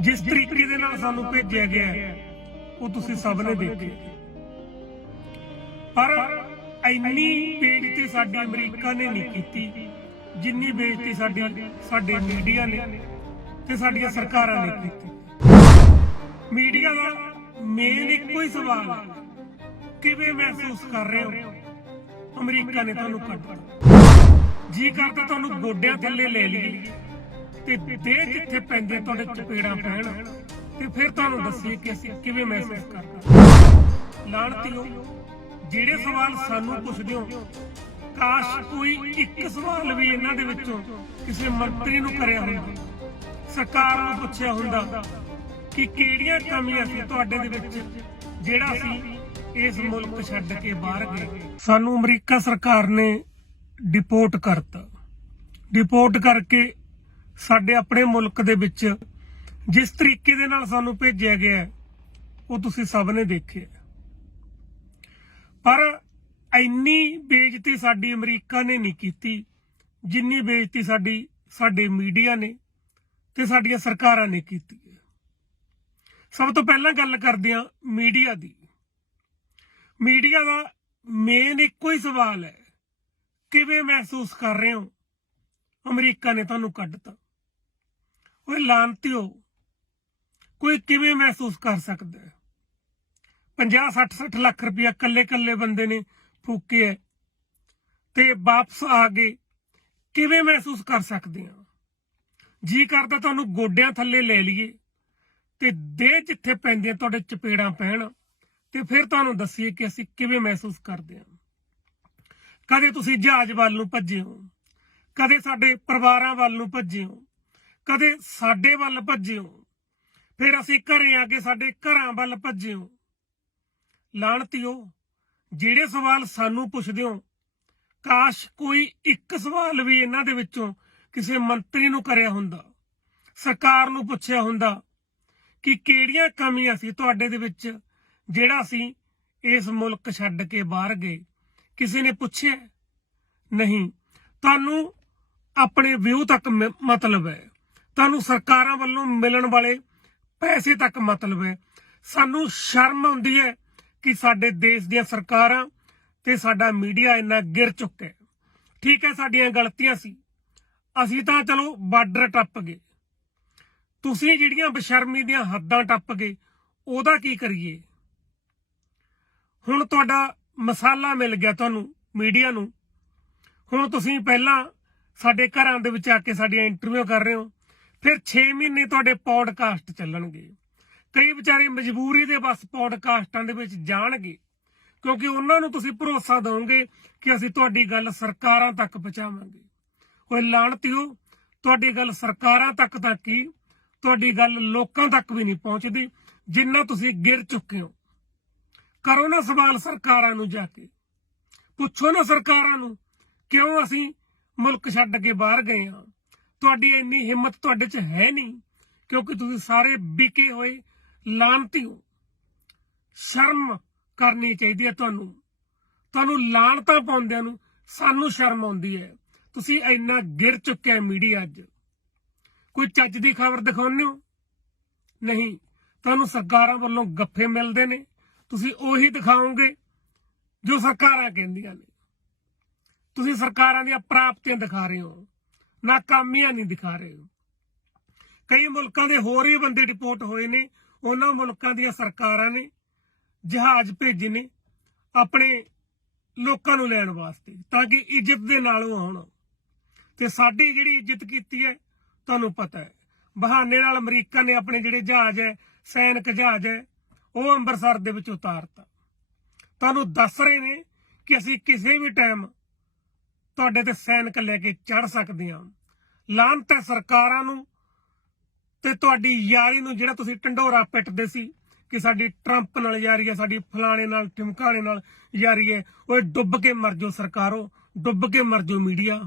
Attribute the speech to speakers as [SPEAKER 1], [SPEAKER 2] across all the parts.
[SPEAKER 1] ਜਿਸ ਤਰੀਕੇ ਦੇ ਨਾਲ ਸਾਨੂੰ ਭੇਜਿਆ ਗਿਆ ਉਹ ਤੁਸੀਂ ਸਭ ਨੇ ਦੇਖਿਆ ਪਰ ਇੰਨੀ ਬੇਇੱਜ਼ਤੀ ਸਾਡੀ ਅਮਰੀਕਾ ਨੇ ਨਹੀਂ ਕੀਤੀ, ਜਿੰਨੀ ਬੇਇੱਜ਼ਤੀ ਸਾਡੀ ਸਾਡੇ ਮੀਡੀਆ ਨੇ ਤੇ ਸਾਡੀਆਂ ਸਰਕਾਰਾਂ ਨੇ ਕੀਤੀ। ਮੀਡੀਆ ਦਾ ਮੇਨ ਇੱਕੋ ਹੀ ਸਵਾਲ ਹੈ, ਕਿਵੇਂ ਮਹਿਸੂਸ ਕਰ ਰਹੇ ਹੋ? ਅਮਰੀਕਾ ਨੇ ਤੁਹਾਨੂੰ ਕੱਢਤਾ। ਜੀ ਕਰਦਾ ਤੁਹਾਨੂੰ ਗੋਡਿਆਂ ਥੱਲੇ ਲੈ ਲਈਏ। ਤੇ ਦੇ ਜਿੱਥੇ ਪੈਂਦੇ ਤੁਹਾਡੇ ਚਪੇੜਾਂ ਪੈਣ, ਤੇ ਫਿਰ ਤੁਹਾਨੂੰ ਦੱਸੀਏ ਕਿ ਅਸੀਂ ਕਿਵੇਂ ਮਹਿਸੂਸ ਕਰਦੇ ਲਾਣਤੀਓ ਜਿਹੜੇ ਸਵਾਲ ਸਾਨੂੰ ਪੁੱਛਦੇ ਹੋ, ਕਾਸ਼ ਕੋਈ ਇੱਕ ਸਵਾਲ ਵੀ ਇਹਨਾਂ ਦੇ ਵਿੱਚੋਂ ਕਿਸੇ ਮੰਤਰੀ ਨੂੰ ਕਰਿਆ ਹੁੰਦਾ, ਸਰਕਾਰ ਨੂੰ ਪੁੱਛਿਆ ਹੁੰਦਾ ਕਿ ਕਿਹੜੀਆਂ ਕਮੀਆਂ ਸੀ ਤੁਹਾਡੇ ਦੇ ਵਿੱਚ ਜਿਹੜਾ ਅਸੀਂ ਇਸ ਮੁਲਕ ਛੱਡ ਕੇ ਬਾਹਰ ਗਏ। ਸਾਨੂੰ ਅਮਰੀਕਾ ਸਰਕਾਰ ਨੇ ਡਿਪੋਰਟ ਕਰਤਾ। ਡਿਪੋਰਟ ਕਰਕੇ ਸਾਡੇ ਆਪਣੇ ਮੁਲਕ ਦੇ ਵਿੱਚ ਜਿਸ ਤਰੀਕੇ ਦੇ ਨਾਲ ਸਾਨੂੰ ਭੇਜਿਆ ਗਿਆ ਉਹ ਤੁਸੀਂ ਸਭ ਨੇ ਦੇਖਿਆ ਪਰ ਇੰਨੀ ਬੇਇੱਜ਼ਤੀ ਸਾਡੀ ਅਮਰੀਕਾ ਨੇ ਨਹੀਂ ਕੀਤੀ, ਜਿੰਨੀ ਬੇਇੱਜ਼ਤੀ ਸਾਡੀ, ਸਾਡੇ ਮੀਡੀਆ ਨੇ ਤੇ ਸਾਡੀਆਂ ਸਰਕਾਰਾਂ ਨੇ ਕੀਤੀ ਹੈ। ਸਭ ਤੋਂ ਪਹਿਲਾਂ ਗੱਲ ਕਰਦੇ ਹਾਂ ਮੀਡੀਆ ਦੀ। ਮੀਡੀਆ ਦਾ ਮੇਨ ਇੱਕੋ ਹੀ ਸਵਾਲ ਹੈ, ਕਿਵੇਂ ਮਹਿਸੂਸ ਕਰ ਰਹੇ ਹੋ? ਅਮਰੀਕਾ ਨੇ ਤੁਹਾਨੂੰ ਕੱਢਤਾ। ਓਏ ਲਾਂਤਿਓ, ਕੋਈ ਕਿਵੇਂ ਮਹਿਸੂਸ ਕਰ ਸਕਦਾ ਹੈ? 50 60 60 ਲੱਖ ਰੁਪਇਆ ਕੱਲੇ ਕੱਲੇ ਬੰਦੇ ਨੇ ਫੂਕਿਆ ਤੇ ਵਾਪਸ ਆ ਗਏ ਕਿਵੇਂ ਮਹਿਸੂਸ ਕਰ ਸਕਦੇ ਆ ਜੀ ਕਰਦਾ ਤੁਹਾਨੂੰ ਗੋਡਿਆਂ ਥੱਲੇ ਲੈ ਲਈਏ ਤੇ ਦੇਹ ਜਿੱਥੇ ਪੈਂਦੀਆਂ ਤੁਹਾਡੇ ਚਪੇੜਾਂ ਪੈਣ ਤੇ ਫਿਰ ਤੁਹਾਨੂੰ ਦੱਸੀਏ ਕਿ ਅਸੀਂ ਕਿਵੇਂ ਮਹਿਸੂਸ ਕਰਦੇ ਹਾਂ। ਕਦੇ ਤੁਸੀਂ ਜਹਾਜ਼ ਵੱਲ ਨੂੰ ਭੱਜੇ ਹੋ, ਕਦੇ ਸਾਡੇ ਪਰਿਵਾਰਾਂ ਵੱਲ ਨੂੰ ਭੱਜੇ ਹੋ ਕਦੇ ਸਾਡੇ ਵੱਲ ਭੱਜਿਓ। ਫਿਰ ਅਸੀਂ ਘਰੇ ਆ ਕੇ ਸਾਡੇ ਘਰਾਂ ਵੱਲ ਭੱਜਿਓ। ਹੋ ਲਾਣਤੀਓ ਜਿਹੜੇ ਸਵਾਲ ਸਾਨੂੰ ਪੁੱਛਦੇ ਹੋ, ਕਾਸ਼ ਕੋਈ ਇੱਕ ਸਵਾਲ ਵੀ ਇਹਨਾਂ ਦੇ ਵਿੱਚੋਂ ਕਿਸੇ ਮੰਤਰੀ ਨੂੰ ਕਰਿਆ ਹੁੰਦਾ, ਸਰਕਾਰ ਨੂੰ ਪੁੱਛਿਆ ਹੁੰਦਾ ਕਿ ਕਿਹੜੀਆਂ ਕਮੀਆਂ ਸੀ ਤੁਹਾਡੇ ਦੇ ਵਿੱਚ ਜਿਹੜਾ ਅਸੀਂ ਇਸ ਮੁਲਕ ਛੱਡ ਕੇ ਬਾਹਰ ਗਏ? ਕਿਸੇ ਨੇ ਪੁੱਛਿਆ? ਨਹੀਂ। ਤੁਹਾਨੂੰ ਆਪਣੇ ਵਿਊ ਤੱਕ ਮਤਲਬ ਹੈ। ਤੁਹਾਨੂੰ ਸਰਕਾਰਾਂ ਵੱਲੋਂ ਮਿਲਣ ਵਾਲੇ ਪੈਸੇ ਤੱਕ ਮਤਲਬ ਹੈ। ਸਾਨੂੰ ਸ਼ਰਮ ਆਉਂਦੀ ਹੈ ਕਿ ਸਾਡੇ ਦੇਸ਼ ਦੀਆਂ ਸਰਕਾਰਾਂ ਤੇ ਸਾਡਾ ਮੀਡੀਆ ਇੰਨਾ ਗਿਰ ਚੁੱਕਿਆ ਠੀਕ ਹੈ, ਸਾਡੀਆਂ ਗਲਤੀਆਂ ਸੀ। ਅਸੀਂ ਤਾਂ ਚਲੋ ਬਾਰਡਰ ਟੱਪ ਗਏ। ਤੁਸੀਂ ਜਿਹੜੀਆਂ ਬਸ਼ਰਮੀ ਦੀਆਂ ਹੱਦਾਂ ਟੱਪ ਗਏ, ਉਹਦਾ ਕੀ ਕਰੀਏ? ਹੁਣ ਤੁਹਾਡਾ ਮਸਾਲਾ ਮਿਲ ਗਿਆ ਤੁਹਾਨੂੰ ਮੀਡੀਆ ਨੂੰ। ਹੁਣ ਤੁਸੀਂ ਪਹਿਲਾਂ ਸਾਡੇ ਘਰਾਂ ਦੇ ਵਿੱਚ ਆ ਕੇ ਸਾਡੀਆਂ ਇੰਟਰਵਿਊ ਕਰ ਰਹੇ ਹੋ। ਫਿਰ 6 ਮਹੀਨੇ ਤੁਹਾਡੇ ਪੋਡਕਾਸਟ ਚੱਲਣਗੇ। ਕਈ ਵਿਚਾਰੇ ਮਜਬੂਰੀ ਦੇ ਬਸ ਪੋਡਕਾਸਟਾਂ ਦੇ ਵਿੱਚ ਜਾਣਗੇ, ਕਿਉਂਕਿ ਉਹਨਾਂ ਨੂੰ ਤੁਸੀਂ ਭਰੋਸਾ ਦਿਓਗੇ ਕਿ ਅਸੀਂ ਤੁਹਾਡੀ ਗੱਲ ਸਰਕਾਰਾਂ ਤੱਕ ਪਹੁੰਚਾਵਾਂਗੇ। ਕੋਈ ਲਾਣਤੀਓ, ਤੁਹਾਡੀ ਗੱਲ ਸਰਕਾਰਾਂ ਤੱਕ ਤਾਂ ਕੀ? ਤੁਹਾਡੀ ਗੱਲ ਲੋਕਾਂ ਤੱਕ ਵੀ ਨਹੀਂ ਪਹੁੰਚਦੀ, ਜਿੰਨਾ ਤੁਸੀਂ ਗਿਰ ਚੁੱਕੇ ਹੋ। ਕਰੋ ਨਾ ਸਵਾਲ ਸਰਕਾਰਾਂ ਨੂੰ ਜਾ ਕੇ। ਪੁੱਛੋ ਨਾ ਸਰਕਾਰਾਂ ਨੂੰ, ਕਿਉਂ ਅਸੀਂ ਮੁਲਕ ਛੱਡ ਕੇ ਬਾਹਰ ਗਏ ਹਾਂ? ਤੁਹਾਡੀ ਇੰਨੀ ਹਿੰਮਤ ਤੁਹਾਡੇ 'ਚ ਹੈ ਨਹੀਂ, ਕਿਉਂਕਿ ਤੁਸੀਂ ਸਾਰੇ ਵਿਕੇ ਹੋਏ, ਲਾਂਤੀ ਹੋ। ਸ਼ਰਮ ਕਰਨੀ ਚਾਹੀਦੀ ਹੈ ਤੁਹਾਨੂੰ। ਤੁਹਾਨੂੰ ਲਾਣਤਾਂ ਪਾਉਂਦਿਆਂ ਨੂੰ ਸਾਨੂੰ ਸ਼ਰਮ ਆਉਂਦੀ ਹੈ। ਤੁਸੀਂ ਇੰਨਾ ਗਿਰ ਚੁੱਕਿਆ ਮੀਡੀਆ ਅੱਜ। ਕੋਈ ਚੱਜ ਦੀ ਖਬਰ ਦਿਖਾਉਂਦੇ ਹੋ? ਨਹੀਂ। ਤੁਹਾਨੂੰ ਸਰਕਾਰਾਂ ਵੱਲੋਂ ਗੱਫੇ ਮਿਲਦੇ ਨੇ। ਤੁਸੀਂ ਉਹੀ ਦਿਖਾਓਗੇ ਜੋ ਸਰਕਾਰਾਂ ਕਹਿੰਦੀਆਂ ਨੇ। ਤੁਸੀਂ ਸਰਕਾਰਾਂ ਦੀਆਂ ਪ੍ਰਾਪਤੀਆਂ ਦਿਖਾ ਰਹੇ ਹੋ। ਨਾਕਾਮੀਆਂ ਨਹੀਂ ਦਿਖਾ ਰਹੇ ਕਈ ਮੁਲਕਾਂ ਦੇ ਹੋਰ ਵੀ ਬੰਦੇ ਰਿਪੋਰਟ ਹੋਏ ਨੇ, ਉਹਨਾਂ ਮੁਲਕਾਂ ਦੀਆਂ ਸਰਕਾਰਾਂ ਨੇ ਜਹਾਜ਼ ਭੇਜੇ ਨੇ ਆਪਣੇ ਲੋਕਾਂ ਨੂੰ ਲੈਣ ਵਾਸਤੇ, ਤਾਂ ਕਿ ਇੱਜ਼ਤ ਦੇ ਨਾਲ ਉਹ ਆਉਣ। ਤੇ ਸਾਡੀ ਜਿਹੜੀ ਇੱਜ਼ਤ ਕੀਤੀ ਹੈ, ਤੁਹਾਨੂੰ ਪਤਾ ਹੈ। ਬਹਾਨੇ ਨਾਲ ਅਮਰੀਕਾ ਨੇ ਆਪਣੇ ਜਿਹੜੇ ਜਹਾਜ਼ ਹੈ, ਸੈਨਿਕ ਜਹਾਜ਼ ਹੈ, ਉਹ ਅੰਮ੍ਰਿਤਸਰ ਦੇ ਵਿੱਚ ਉਤਾਰਤਾ। ਤੁਹਾਨੂੰ ਦੱਸ ਰਹੇ ਨੇ ਕਿ ਅਸੀਂ ਕਿਸੇ ਵੀ ਟਾਈਮ ਤੁਹਾਡੇ ਤੇ ਸੈਨਿਕ ਲੈ ਕੇ ਚੜ ਸਕਦੇ ਹਾਂ ਲਾਂਤ ਹੈ ਸਰਕਾਰਾਂ ਨੂੰ ਤੇ ਤੁਹਾਡੀ ਯਾਰੀ ਨੂੰ ਜਿਹੜਾ ਤੁਸੀਂ ਢੰਡੋਰਾ ਪਿੱਟਦੇ ਸੀ ਕਿ ਸਾਡੀ ਟਰੰਪ ਨਾਲ ਯਾਰੀ ਹੈ, ਸਾਡੀ ਫਲਾਣੇ ਨਾਲ ਟਿਮਕਾਣੇ ਨਾਲ ਯਾਰੀ ਹੈ, ਓਏ ਡੁੱਬ ਕੇ ਮਰ ਜਾਓ ਸਰਕਾਰੋ, ਡੁੱਬ ਕੇ ਮਰ ਜਾਓ ਮੀਡੀਆ।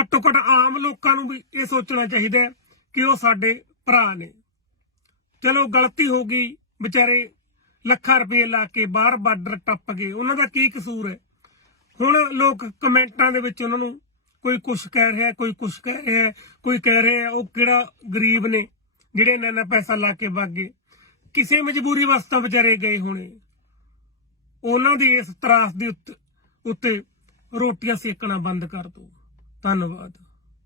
[SPEAKER 1] ਘੱਟੋ ਘੱਟ ਆਮ ਲੋਕਾਂ ਨੂੰ ਵੀ ਇਹ ਸੋਚਣਾ ਚਾਹੀਦਾ ਹੈ ਕਿ ਉਹ ਸਾਡੇ ਭਰਾ ਨੇ। ਚਲੋ ਗਲਤੀ ਹੋ ਗਈ, ਵਿਚਾਰੇ ਲੱਖਾਂ ਰੁਪਏ ਲਾ ਕੇ ਬਾਹਰ ਬਾਰਡਰ ਟੱਪ ਗਏ। ਉਹਨਾਂ ਦਾ ਕੀ ਕਸੂਰ ਹੈ? ਹੁਣ ਲੋਕ ਕਮੈਂਟਾਂ ਦੇ ਵਿੱਚ ਉਹਨਾਂ ਨੂੰ ਕੋਈ ਕੁਛ ਕਹਿ ਰਿਹਾ, ਕੋਈ ਕੁਛ ਕਹਿ ਰਿਹਾ, ਕੋਈ ਕਹਿ ਰਿਹਾ, ਉਹ ਕਿਹੜਾ ਗਰੀਬ ਨੇ, ਜਿਹੜੇ ਇੰਨਾ ਇੰਨਾ ਪੈਸਾ ਲਾ ਕੇ ਵਾਗੇ ਕਿਸੇ ਮਜਬੂਰੀ ਵਾਸਤੇ ਵਿਚਾਰੇ ਗਏ ਹੋਣੇ। ਉਹਨਾਂ ਦੀ ਇਸ ਤਰਾਸ ਦੇ ਉੱਤੇ ਉੱਤੇ ਰੋਟੀਆਂ ਸੇਕਣਾ ਬੰਦ ਕਰ ਦਿਓ ਧੰਨਵਾਦ।